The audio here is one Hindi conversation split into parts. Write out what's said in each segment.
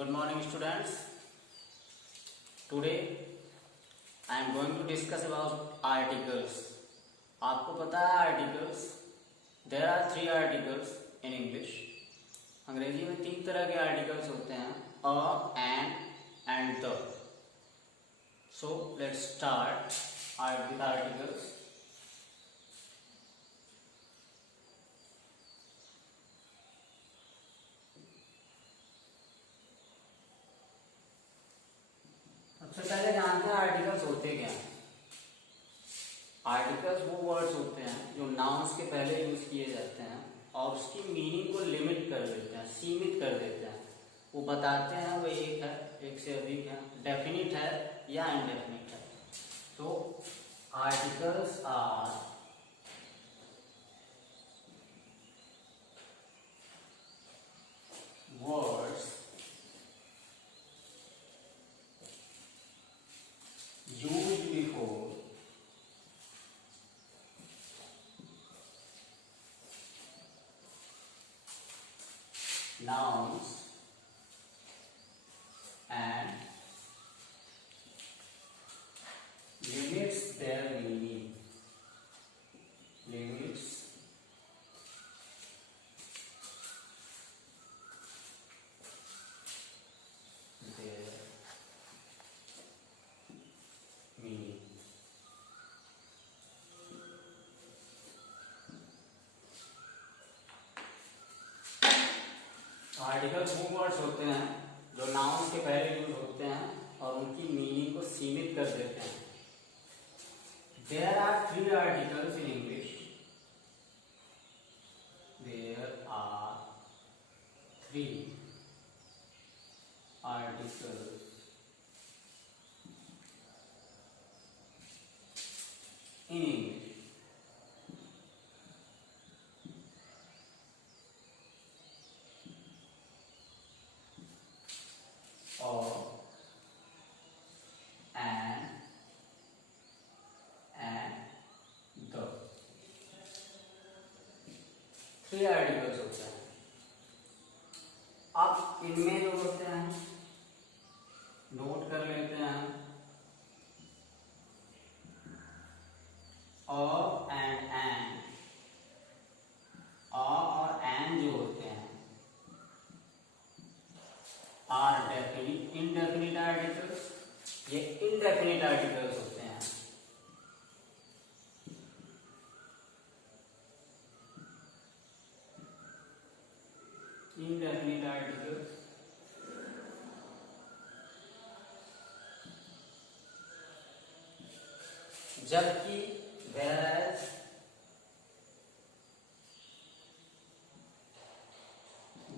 Good morning students. Today I am going to discuss about articles. आपको पता है articles? There are three articles in English. अंग्रेजी में तीन तरह के articles होते हैं, a, an and the. So let's start with articles. सबसे पहले जानते हैं आर्टिकल्स होते क्या हैं। आर्टिकल्स वो वर्ड्स होते हैं जो नाउन्स के पहले यूज किए जाते हैं और उसकी मीनिंग को लिमिट कर देते हैं, सीमित कर देते हैं। वो बताते हैं वो एक है, एक से अधिक है, डेफिनिट है या इनडेफिनिट है। तो articles are words used before nouns and limits their meaning. Limits their meaning. Articles वो वर्ड्स होते हैं जो नाउन्स के पहले यूज होते हैं और उनकी मीनिंग को सीमित कर देते हैं। There are three articles in English. There are three articles in English. Or and the. Three articles होते हैं। अब इनमें जो होते हैं नोट कर लेते हैं। और एंड और एंड जो होते हैं आर डेफिनिट इनडेफिनिट आर्टिकल्स, ये इनडेफिनिट आर्टिकल्स होते हैं। इनडेफिनिट आर्टिकल्स जबकि whereas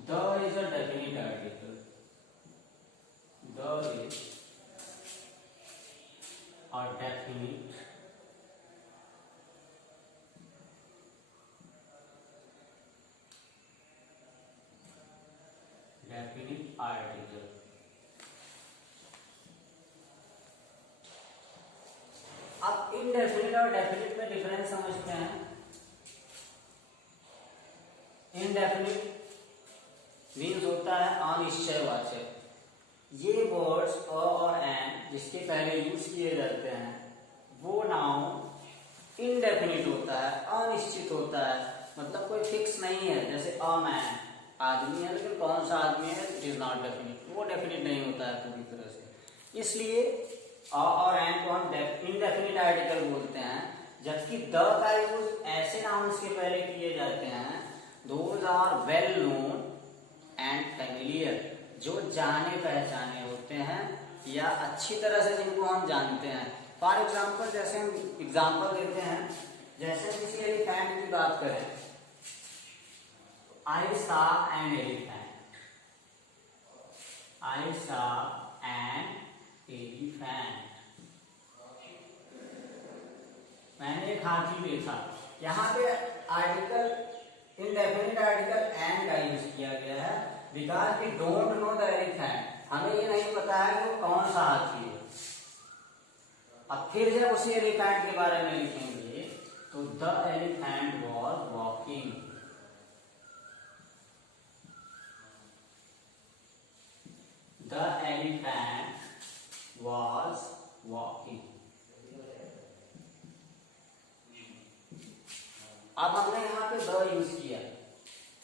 the is a definite article. The is a definite article. अब इनडेफिनिट और डेफिनिट में डिफरेंस समझते हैं। इनडेफिनिट मीन्स होता है अनिश्चयवाचक। ये वर्ड्स अ और एन जिसके पहले यूज किए जाते हैं वो नाउन इनडेफिनिट होता है, अनिश्चित होता है, मतलब कोई फिक्स नहीं है। जैसे अ मैन आदमी है लेकिन कौन सा आदमी है इट इज नॉट डेफिनिट, वो डेफिनिट नहीं होता है पूरी तरह से। इसलिए अ और एन को हम इनडेफिनिट आर्टिकल बोलते हैं। जबकि द का यूज ऐसे नाउन्स के पहले किए जाते हैं those are well known and familiar, जो जाने पहचाने होते हैं या अच्छी तरह से जिनको हम जानते हैं। फॉर एग्जाम्पल जैसे हम एग्जाम्पल देते हैं, जैसे किसी एलिफेंट की बात करें, आई सा एन एलिफेंट, आई सा एन एलिफेंट, मैंने एक हाथी देखा। यहाँ पे आर्टिकल इनडेफिनिट आर्टिकल एंड का यूज किया गया है because we don't know the elephant, हमें ये नहीं पता है कि वो कौन सा हाथी है। अब फिर जब उसी एलिफेंट के बारे में लिखेंगे तो the elephant was walking, elephant was walking. अब हमने यहाँ पे द यूज किया,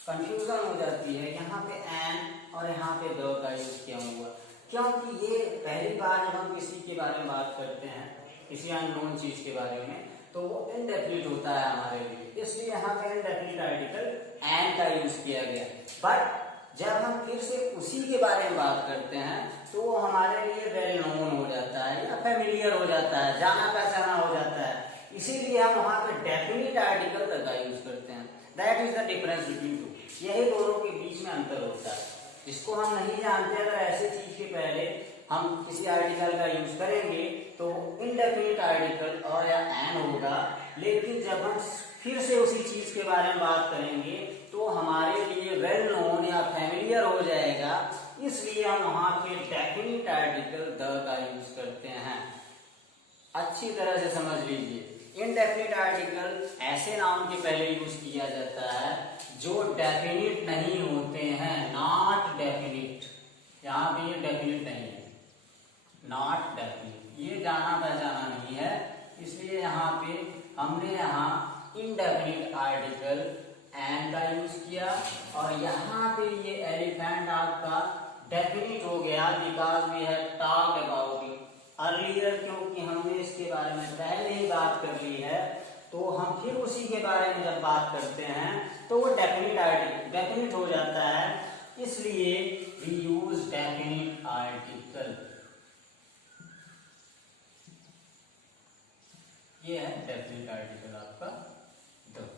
कंफ्यूजन हो जाती है, यहाँ पे एन और यहाँ पे द का यूज किया हुआ, क्योंकि ये पहली बार जब हम किसी के बारे में बात करते हैं, किसी अननोन चीज के बारे में, तो वो इनडेफिनिट होता है हमारे लिए, इसलिए यहाँ पे इनडेफिनिट आर्टिकल एन का यूज किया गया। बट जब हम फिर से उसी के बारे में बात करते हैं तो वो हमारे लिए वेल नोन हो जाता है या फेमिलियर हो जाता है, जाना पहचाना हो जाता है, इसीलिए हम वहां पे डेफिनिट आर्टिकल का यूज करते हैं। That is the difference between two, यही दोनों के बीच में अंतर होता है, जिसको हम नहीं जानते। अगर ऐसी चीज के पहले हम किसी आर्टिकल का यूज करेंगे तो इनडेफिनिट आर्टिकल और या एन होगा, लेकिन जब हम फिर से उसी चीज के बारे में बात करेंगे तो हमारे लिए वेल नोन या फेमिलियर हो जाएगा, इसलिए हम वहां पे डेफिनिट आर्टिकल द का यूज करते हैं। अच्छी तरह से समझ लीजिए, इनडेफिनिट आर्टिकल ऐसे नाउन के पहले यूज किया जाता है जो डेफिनिट नहीं होते हैं, नॉट डेफिनिट। यहाँ पे ये डेफिनिट नहीं है, नॉट डेफिनिट, ये जाना पहचाना नहीं है, इसलिए यहाँ पे हमने यहाँ इनडेफिनिट आर्टिकल एंड का यूज किया, और यहाँ पे ये एलिफेंट आपका डेफिनिट हो गया because we have talked about it earlier, क्योंकि हमने इसके बारे में पहले ही बात कर ली है, तो हम फिर उसी के बारे में जब बात करते हैं तो वो डेफिनिट आर्टिकल डेफिनिट हो जाता है, इसलिए वी यूज डेफिनिट आर्टिकल। ये है डेफिनिट आर्टिकल आपका the,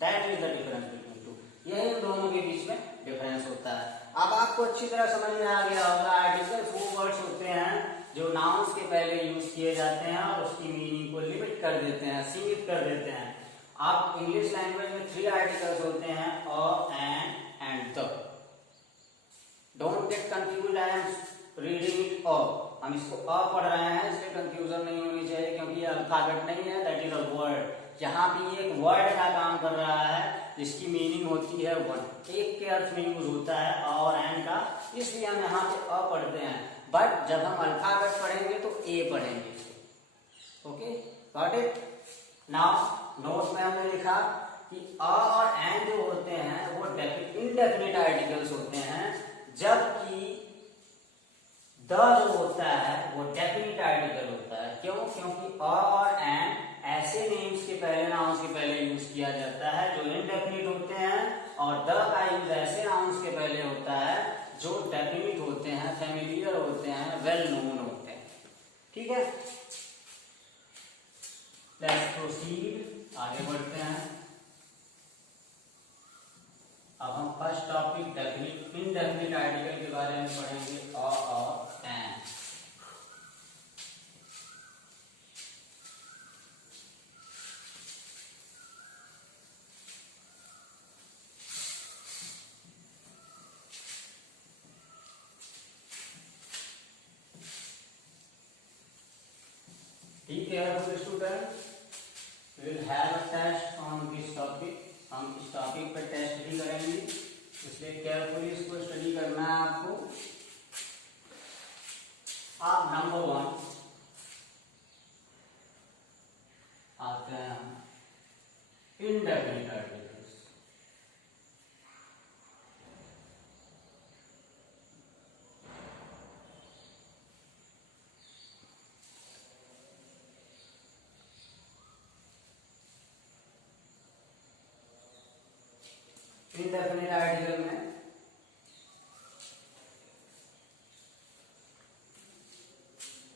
that is the difference between two, यही इन दोनों के बीच में डिफरेंस होता है। अब आपको अच्छी तरह समझ में आ गया होगा, आर्टिकल्स वो वर्ड्स होते हैं जो नाउन्स के पहले यूज किए जाते हैं और उसकी मीनिंग को लिमिट कर देते हैं, सीमित कर देते हैं। आप इंग्लिश लैंग्वेज में 3 आर्टिकल्स होते हैं, a, and the. Don't get confuse, I am reading it a, हम इसको अ पढ़ रहे हैं, इसलिए कंफ्यूजन नहीं होनी चाहिए, क्योंकि ये अल्फाबेट नहीं है, दैट इज अ वर्ड। यहाँ पे ये एक वर्ड का काम कर रहा है जिसकी मीनिंग होती है वन, एक के अर्थ में यूज होता है अ और एन का, इसलिए हम यहाँ पे अ पढ़ते हैं। बट जब हम अल्फाबेट पढ़ेंगे तो ए पढ़ेंगे। Okay, got it? Now note में हमने लिखा कि अ और एन जो होते हैं वो इनडेफिनिट आर्टिकल्स होते हैं, जबकि द जो होता है वो डेफिनिट आर्टिकल होता है। क्यों? क्योंकि अ और एन ऐसे नेम्स के पहले, नाउन्स के पहले यूज किया जाता है जो इनडेफिनिट होते हैं, और द का यूज ऐसे नाउन्स के पहले होता है जो डेफिनिट होते हैं, फेमिलियर होते हैं, वेल नोन होते हैं। ठीक है, लेट्स प्रोसीड, आगे बढ़ते हैं। अब हम first topic definite indefinite article के बारे में पढ़ेंगे, अ और एन। ठीक है student, we will have a test on this topic, हम इस टॉपिक पर टेस्ट भी करेंगे, इसलिए केयरफुली इसको स्टडी करना है आपको। आप नंबर 1 आते हैं हम इनडेफिनिट आर्टिकल्स। इनडेफिनिट आर्टिकल में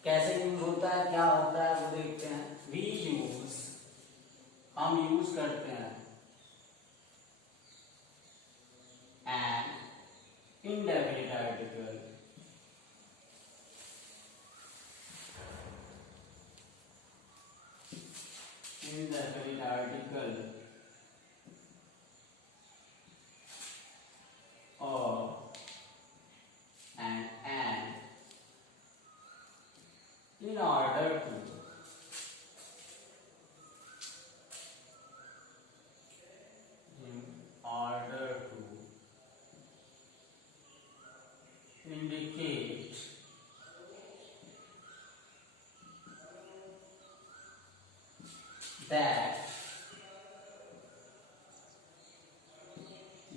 कैसे यूज होता है, क्या होता है वो देखते हैं। वी यूज, हम यूज करते हैं an indefinite article or and in order to indicate that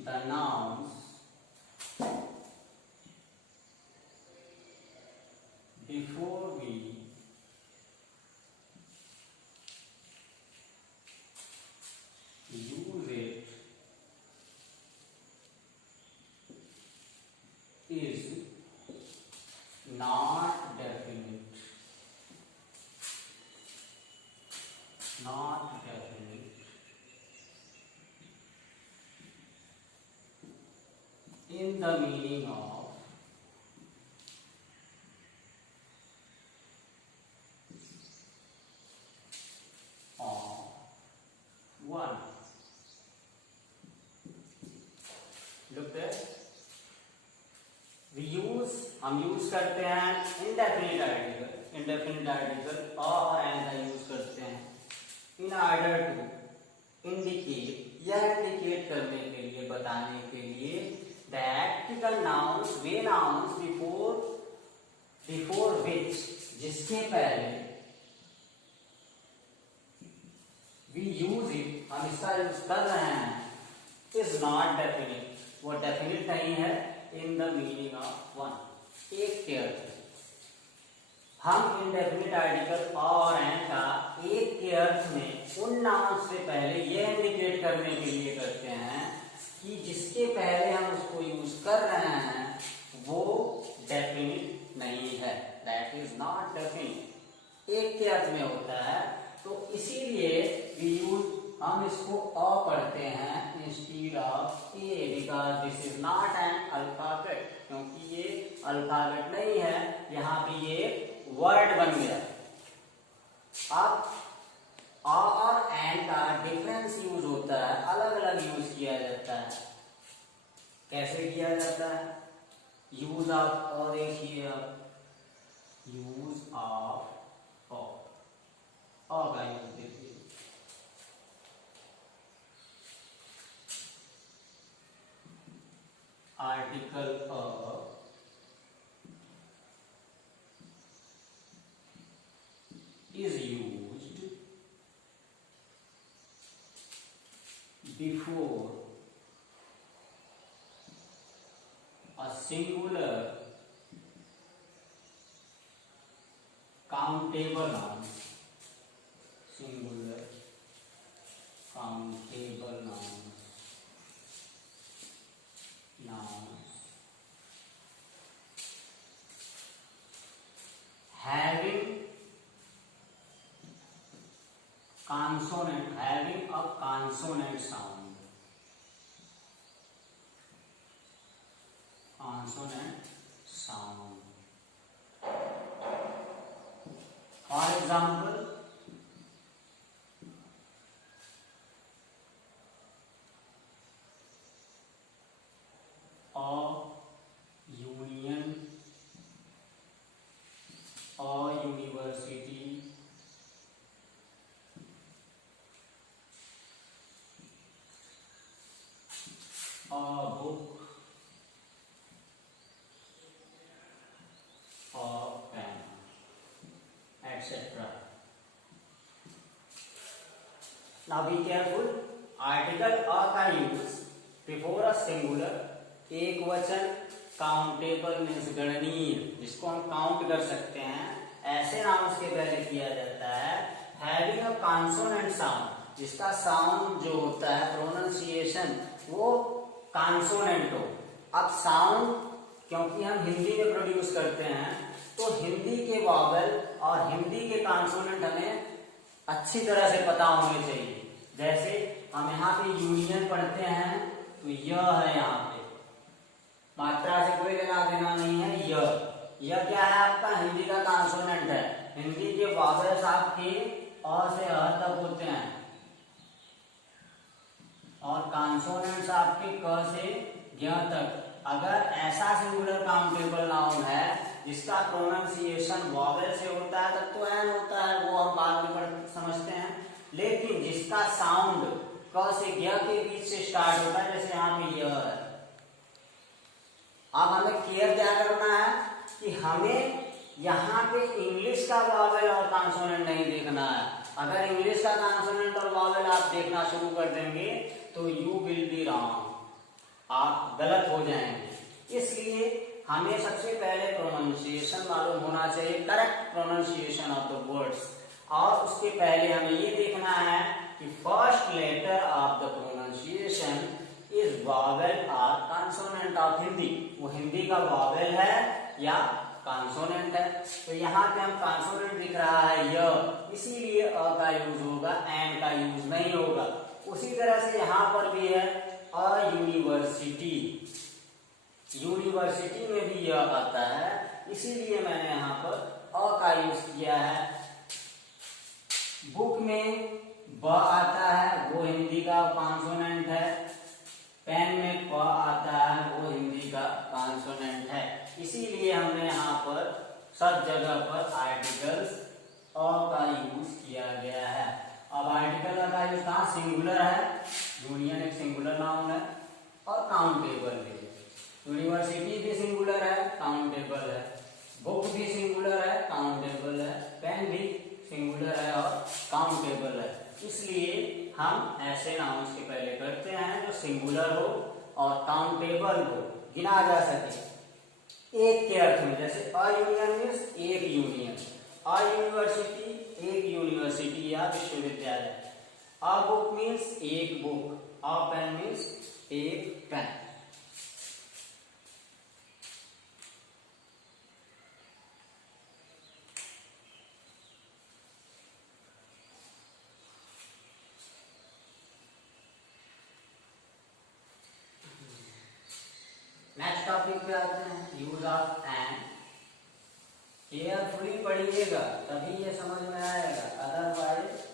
the nouns before we use it is not definite. Not definite. In the meaning of one. Look there. हम यूज करते हैं इंडेफिनिट आर्टिकल, इंडेफिनिट आर्टिकल और एंड का यूज करते हैं इन ऑर्डर टू इंडिकेट, यह इंडिकेट करने के लिए, बताने के लिए that the nouns, way nouns before which, जिसके पहले वी यूज इट, हम इसका यूज कर रहे हैं, इज नॉट डेफिनिट, वो डेफिनिट नहीं है in the meaning of one, एक के अर्थ में। हम इंडेफिनिट आर्टिकल और एंड का एक के अर्थ में उन नाउन से पहले यह इंडिकेट करने के लिए करते हैं कि जिसके पहले हम उसको यूज कर रहे हैं वो डेफिनिट नहीं है, दैट इज नॉट डेफिनिट, एक के अर्थ में होता है। तो इसीलिए हम इसको अ पढ़ते हैं instead of A, because this is not an alphabet, क्योंकि ये अल्फाबेट नहीं है, यहाँ पे ये वर्ड बन गया। अब अ और एन का डिफरेंस यूज होता है, अलग अलग यूज किया जाता है। कैसे किया जाता है? यूज ऑफ अ देखिए, यूज ऑफ अ का यूज देखिए, article a is used before a singular countable noun, singular countable noun, having consonant, having a consonant sound, consonant sound. For example, a union, a university, a book, a pen, etc. Now be careful, article a का यूज बिफोर अ सिंगुलर, एक वचन, काउंटेबल मीन्स गणनीय, जिसको हम काउंट कर सकते हैं, ऐसे नाउन्स के पहले किया जाता है। हैविंग अ कॉन्सोनेंट साउंड, जिसका साउंड जो होता है, प्रोनाउंसिएशन, वो कॉन्सोनेंट हो। अब साउंड क्योंकि हम हिंदी में प्रोड्यूस करते हैं, तो हिंदी के वॉवल और हिंदी के कॉन्सोनेंट हमें अच्छी तरह से पता होने चाहिए। जैसे हम यहाँ पे यूनियन पढ़ते हैं, तो यह है, यहाँ पे मात्रा से कोई लेना देना नहीं है। यह क्या है? आपका हिंदी का कॉन्सोनेंट है। हिंदी के वॉवल्स आपके अ से अ तक होते हैं और कॉन्सोनेंट्स आपके क से ज्ञ तक। अगर ऐसा सिंगुलर काउंटेबल नाउन है जिसका प्रोनाउंसिएशन वॉवल से होता है, तब तो एन होता है, वो हम बाद में समझते हैं। लेकिन जिसका साउंड क से ज्ञ के बीच से स्टार्ट होता है, जैसे यहाँ पे यह है, अब हमें केयर क्या करना है कि हमें यहाँ पे इंग्लिश का वॉवल और कॉन्सोनेंट नहीं देखना है, अगर इंग्लिश का कॉन्सोनेंट और वॉवेल आप देखना शुरू कर देंगे तो यू विल बी रॉन्ग, आप गलत हो जाएंगे। इसलिए हमें सबसे पहले प्रोनाउंसिएशन मालूम होना चाहिए, correct pronunciation of the words, और उसके पहले हमें ये देखना है कि first letter of the pronunciation is vowel और कॉन्सोनेंट ऑफ हिंदी, वो हिंदी का वॉवेल है या कॉन्सोनेंट है। तो यहाँ पे हम कॉन्सोनेंट दिख रहा है य, इसीलिए अ का यूज होगा, एन का यूज नहीं होगा। उसी तरह से यहाँ पर भी है अ यूनिवर्सिटी, यूनिवर्सिटी में भी यह आता है, इसीलिए मैंने यहाँ पर अ का यूज किया है। बुक में ब आता है, वो हिंदी का कॉन्सोनेंट है। पेन में प आता है, वो हिंदी का कॉन्सोनेंट है। इसीलिए हमने यहाँ पर सब जगह पर आर्टिकल्स अ का यूज किया गया है। अब आर्टिकल का यूज कहाँ, सिंगुलर है, यूनियन एक सिंगुलर नाउन है, और काउंटेबल भी। यूनिवर्सिटी भी सिंगुलर है, काउंटेबल है, बुक भी सिंगुलर है, काउंटेबल है, पेन भी सिंगुलर है और काउंटेबल है। इसलिए हम ऐसे नाउन्स के पहले करते हैं जो सिंगुलर हो और काउंटेबल हो, गिना जा सके एक के अर्थ में। जैसे अ यूनियन मीन्स एक यूनियन, अ यूनिवर्सिटी एक यूनिवर्सिटी या विश्वविद्यालय, अ बुक मीन्स एक बुक, अ पेन मीन्स एक पेन। नेक्स्ट टॉपिक पे आते हैं, यूज ऑफ एंड। केयरफुली पढ़िएगा तभी ये समझ में आएगा, otherwise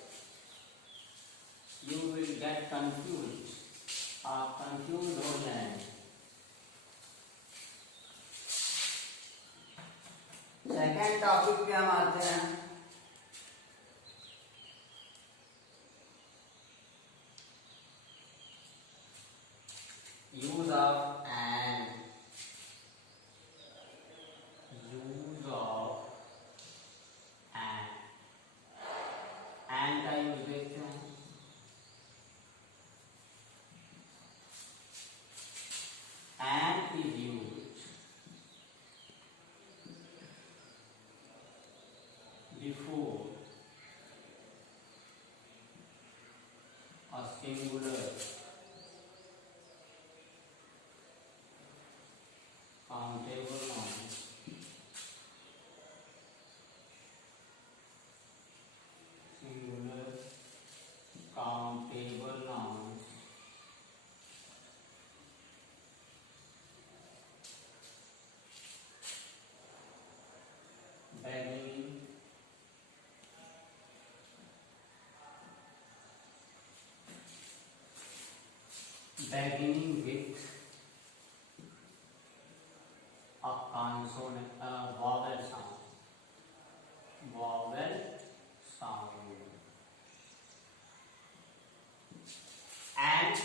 you will get confuse, आप कंफ्यूज हो जाएंगे। सेकेंड टॉपिक पे हम आते हैं, use of and. Use of and का यूज देखते हैं। And is used before a singular countable noun singular countable noun beginning with a consonant, vowel sound, vowel sound। and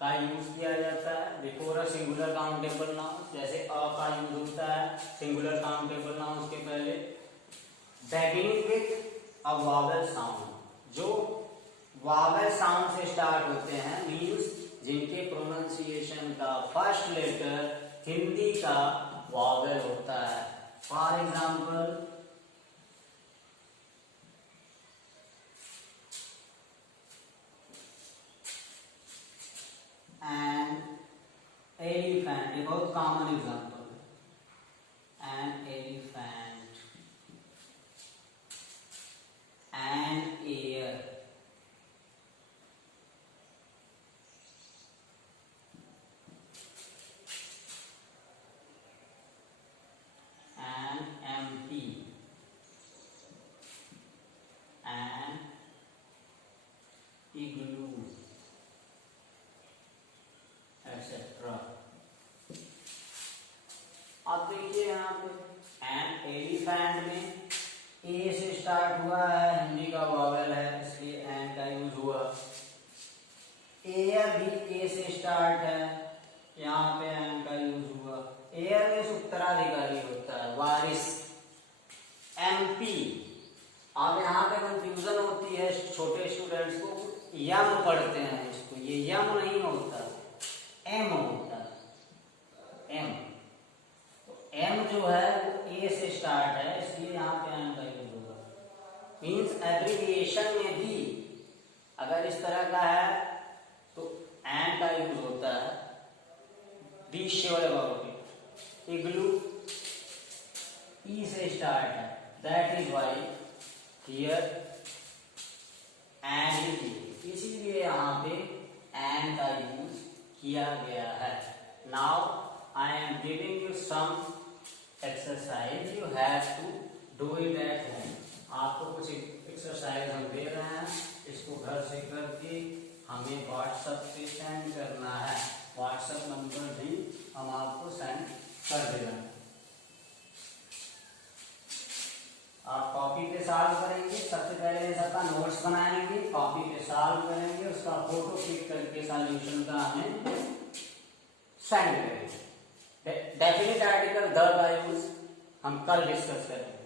का यूज किया जाता है before a singular countable noun, जैसे अ का यूज होता है सिंगुलर काउंटेबल नाउन के पहले। beginning with a vowel sound, जो वावेल साउंड से स्टार्ट होते हैं, मीन्स जिनके प्रोनाउंसिएशन का फर्स्ट लेटर हिंदी का वावेल होता है। फॉर एग्जाम्पल एन एलिफेंट, ये बहुत कॉमन एग्जाम्पल है। An elephant, an air, igloo, etc. अब देखिए यहाँ पे एन एलिफेंट में ए से स्टार्ट हुआ है, हिंदी का वॉवेल है इसलिए एन का यूज हुआ। एयर भी ए से स्टार्ट है, यहाँ पे एन का यूज हुआ। एयर में उत्तराधिकारी होता है, वारिस। एमपी अब यहाँ पे कंफ्यूजन होती है छोटे स्टूडेंट्स को, यम पढ़ते हैं इसको, ये यम नहीं होता, एम होता है, एम। तो एम जो है वो ए से स्टार्ट है, इसलिए यहाँ पे एम का यूज होगा। मीन्स एब्रिविएशन में भी अगर इस तरह का है तो एम का यूज होता है। Be sure about it. Igloo E से स्टार्ट है, that is why here an is, इसीलिए यहाँ पे एंड का यूज किया गया है। Now I am giving you some exercise, you have to do it at home. आपको कुछ एक्सरसाइज हम दे रहे हैं, इसको घर से करके हमें व्हाट्सएप पे सेंड करना है। व्हाट्सएप नंबर भी हम आपको सेंड कर देंगे। आप कॉपी पे सॉल्व करेंगे, सबसे पहले सबका नोट्स बनाएंगे, कॉपी पे सॉल्व करेंगे, उसका फोटो क्लिक करके सॉल्यूशन का हमें सेंड करेंगे। डेफिनेट आर्टिकल द का यूज हम कल डिस्कस करेंगे।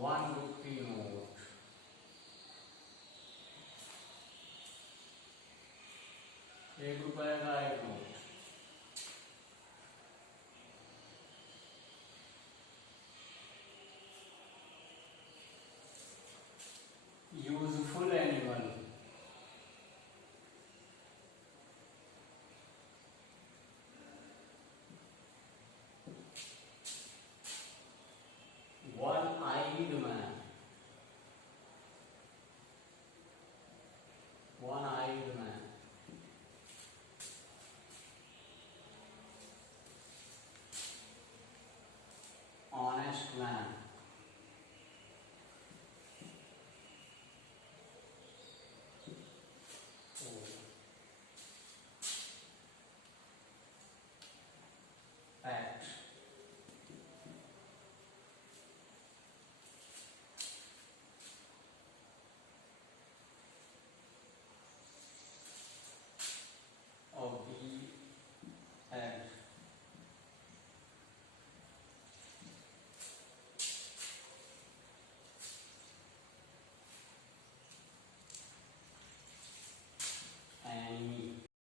₹1 note